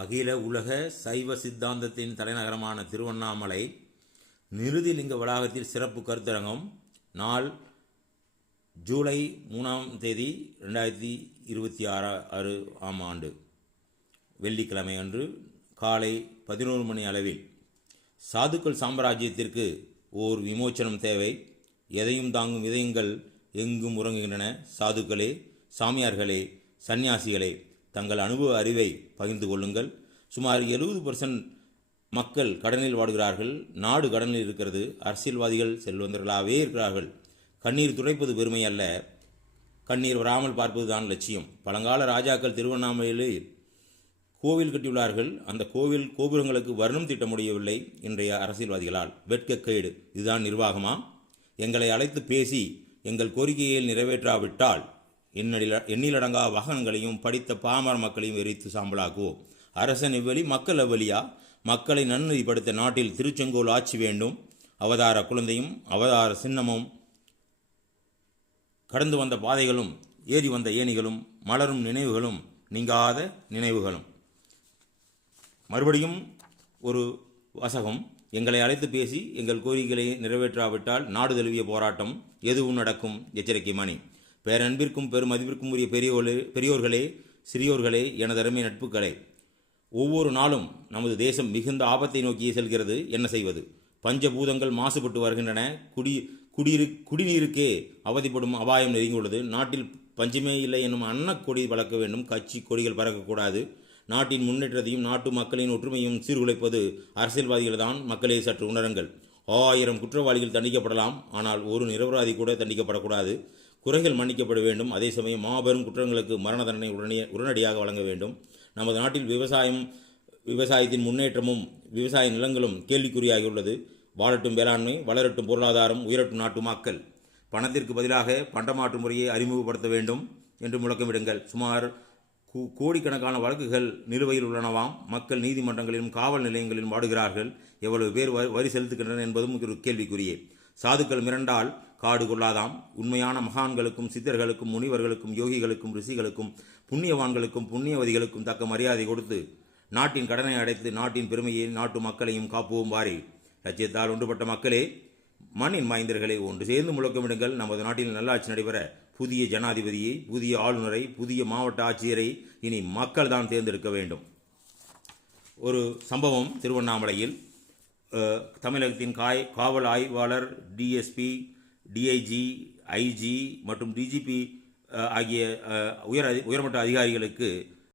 அகில உலக சைவ சித்தாந்தத்தின் தலைநகரமான திருவண்ணாமலை நிருதிலிங்க வளாகத்தில் சிறப்பு கருத்தரங்கம் நாள் ஜூலை 3 2026 ஆம் ஆண்டு வெள்ளிக்கிழமை அன்று காலை 11 மணி அளவில் சாதுக்கள் சாம்ராஜ்யத்திற்கு ஓர் விமோச்சனம் தேவை. எதையும் தாங்கும் இதயங்கள் எங்கும் உறங்குகின்றன. சாதுக்களே, சாமியார்களே, சந்நியாசிகளே, தங்கள் அனுபவ அறிவை பகிர்ந்து கொள்ளுங்கள். சுமார் 70% மக்கள் கடனில் வாடுகிறார்கள். நாடு கடனில் இருக்கிறது. அரசியல்வாதிகள் செல்வந்தர்களாகவே இருக்கிறார்கள். கண்ணீர் துடைப்பது பெருமை அல்ல, கண்ணீர் வராமல் பார்ப்பது தான் லட்சியம். பழங்கால ராஜாக்கள் திருவண்ணாமலையில் கோவில் கட்டியுள்ளார்கள். அந்த கோவில் கோபுரங்களுக்கு வர்ணம் தீட்ட முடியவில்லை இன்றைய அரசியல்வாதிகளால். வெட்கக்கேடு. இதுதான் நிர்வாகமா? எங்களை அழைத்து பேசி எங்கள் கோரிக்கையை நிறைவேற்றாவிட்டால் எண்ணிலடங்கா வாகனங்களையும் படித்த பாமர மக்களையும் எரித்து சாம்பலாக்குவோம். அரசன் இவ்வழி, மக்கள் அவ்வழியா? மக்களை நன்னெறிப்படுத்த நாட்டில் திருச்செங்கோல் ஆட்சி வேண்டும். அவதார குழந்தையும் அவதார சின்னமும் கடந்து வந்த பாதைகளும் ஏறி வந்த ஏணிகளும் மலரும் நினைவுகளும் நீங்காத நினைவுகளும். மறுபடியும் ஒரு வாசகம். எங்களை அழைத்து பேசி எங்கள் கோரிக்கைகளை நிறைவேற்றாவிட்டால் நாடு தழுவிய போராட்டம் எதுவும் நடக்கும். எச்சரிக்கை மணி. பேரன்பிற்கும் பெருமதிப்பிற்கும் உரிய பெரியோர்களே, சிறியோர்களே, எனதருமை நட்புகளே, ஒவ்வொரு நாளும் நமது தேசம் மிகுந்த ஆபத்தை நோக்கியே செல்கிறது. என்ன செய்வது? பஞ்சபூதங்கள் மாசுபட்டு வருகின்றன. குடிநீருக்கே அவதிப்படும் அபாயம் நெருங்கியுள்ளது. நாட்டில் பஞ்சமே இல்லை என்னும் அன்னக்கொடி வளர்க்க வேண்டும். கட்சி கொடிகள் பறக்கக்கூடாது. நாட்டின் முன்னேற்றத்தையும் நாட்டு மக்களின் ஒற்றுமையும் சீர்குலைப்பது அரசியல்வாதிகள் தான். மக்களே, சற்று உணருங்கள். 1000 குற்றவாளிகள் தண்டிக்கப்படலாம், ஆனால் ஒரு நிரபராதி கூட தண்டிக்கப்படக்கூடாது. குறைகள் மன்னிக்கப்பட வேண்டும். அதே சமயம் மாபெரும் குற்றங்களுக்கு மரண தண்டனை உடனடியாக வழங்க வேண்டும். நமது நாட்டில் விவசாயத்தின் முன்னேற்றமும் விவசாய நிலங்களும் கேள்விக்குறியாகியுள்ளது. வாழட்டும் வேளாண்மை, வளரட்டும் பொருளாதாரம், உயரட்டும் நாட்டு மக்கள். பணத்திற்கு பதிலாக பண்டமாற்று முறையை அறிமுகப்படுத்த வேண்டும் என்று முழக்கமிடுங்கள். சுமார் கோடிக்கணக்கான வழக்குகள் நிலுவையில் உள்ளனவாம். மக்கள் நீதிமன்றங்களிலும் காவல் நிலையங்களிலும் வாடுகிறார்கள். எவ்வளவு பேர் வரி செலுத்துகின்றனர் என்பதும் ஒரு கேள்விக்குரியே. சாதுக்கள் மிரண்டால் காடு கொள்ளாதாம். உண்மையான மகான்களுக்கும் சித்தர்களுக்கும் முனிவர்களுக்கும் யோகிகளுக்கும் ரிஷிகளுக்கும் புண்ணியவான்களுக்கும் புண்ணியவதிகளுக்கும் தக்க மரியாதை கொடுத்து நாட்டின் கடனை அடைத்து நாட்டின் பெருமையை நாட்டு மக்களையும் காப்புவோம் வாரி. லட்சியத்தால் ஒன்றுபட்ட மக்களே, மண்ணின் மைந்தர்களே, ஒன்று சேர்ந்து முழக்கமிடுங்கள். நமது நாட்டில் நல்லாட்சி நடைபெற புதிய ஜனாதிபதியை, புதிய ஆளுநரை, புதிய மாவட்ட ஆட்சியரை இனி மக்கள் தான் தேர்ந்தெடுக்க வேண்டும். ஒரு சம்பவம். திருவண்ணாமலையில் தமிழகத்தின் காவல் ஆய்வாளர், டிஎஸ்பி, டிஐஜி, ஐஜி மற்றும் டிஜிபி ஆகிய உயர்மட்ட அதிகாரிகளுக்கு